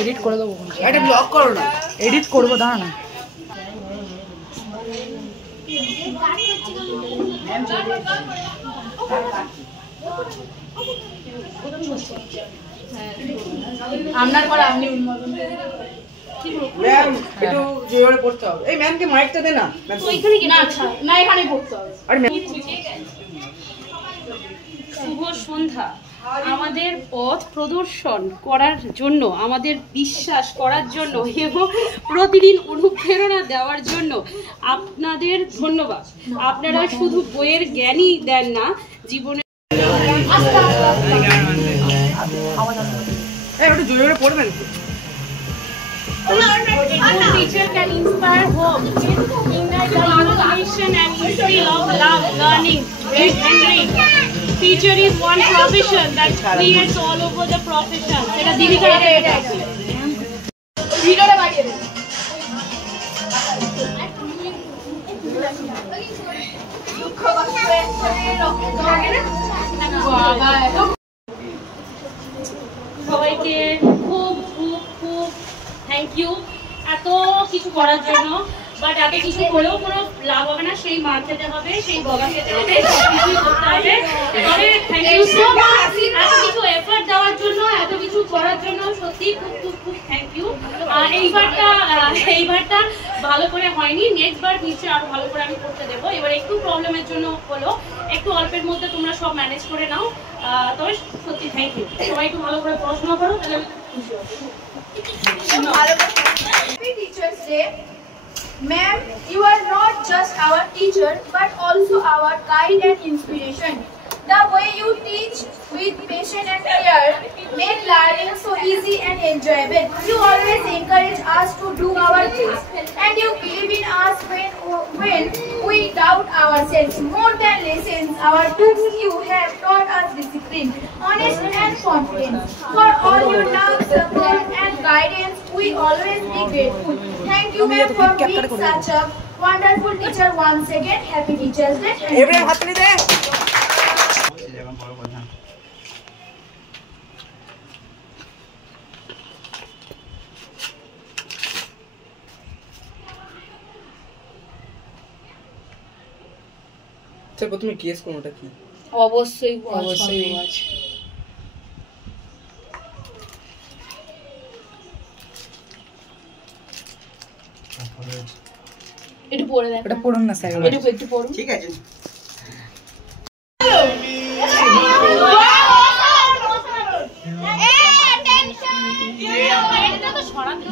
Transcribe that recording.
Edit করে দেবো, এটা ব্লক করো না, এডিট করবো, দাঁড়া না। আপনার পরে আপনি উন্মোদন ম্যাম, একটু জোরে পড়তে হবে। এই ম্যামকে মাইকটা দে না। ওইখানে কি না? আচ্ছা না, এখানেই পড়তে হবে। আরে ম্যাম, শুভ সন্ধ্যা। আমাদের পথ প্রদর্শন করার জন্য, আমাদের বিশ্বাস করার জন্য এবং প্রতিদিন অনুপ্রেরণা দেওয়ার জন্য আপনাদের ধন্যবাদ। আপনারা শুধু বইয়ের জ্ঞানই দেন না, জীবনে একটু জোরে পড়বেন। Teacher can inspire hope, ignite the imagination and instill of love, learning, and teacher is one profession that creates all over the profession. এটা দিদি করে এটা ভিডিওটা বাড়িয়ে দেন। সবাইকে খুব খুব খুব থ্যাংক ইউ এত কিছু করার জন্য। বাট এত কিছু করেও কোনো লাভ হবে না, সেই মার খেতে হবে, সেই বগা খেতে হবে, সব কিছুই করতে হবে। তবে থ্যাংক ইউ সো মাচ এত কিছু এফোর্ট দেওয়ার জন্য, এত কিছু করার জন্য, সত্যি খুব খুব খুব থ্যাংক ইউ। এইবারটা ভালো করে হয়নি, নেক্সট বার নিশ্চয়ই আরো ভালো করে আমি করতে দেবো। এবার একটু প্রবলেমের জন্য হলো, একটু অল্পের মধ্যে তোমরা সব ম্যানেজ করে নাও। তবে সত্যি থ্যাংক ইউ। সবাই একটু ভালো করে পড়াশোনা করো, তাহলে আমি খুশি হবো। Happy Teachers Day. Ma'am, you are not just our teacher but also our guide and inspiration. The way you teach with passion and care make learning so easy and enjoyable. You always encourage us to do our best, and you believe in us when we doubt ourselves. More than lessons, our books, you have taught us discipline, honesty and confidence. For all your love, support and guidance, we always be grateful. Thank you, ma'am, for being such a wonderful teacher once again. Happy Teachers Day. প্রথমে guess করুন ওটা কি। অবশ্যই একটু পড়ে দেখ, এটা পড়ুন না স্যার, একটু পড়ুন। ঠিক আছে। এটা তো সরাতে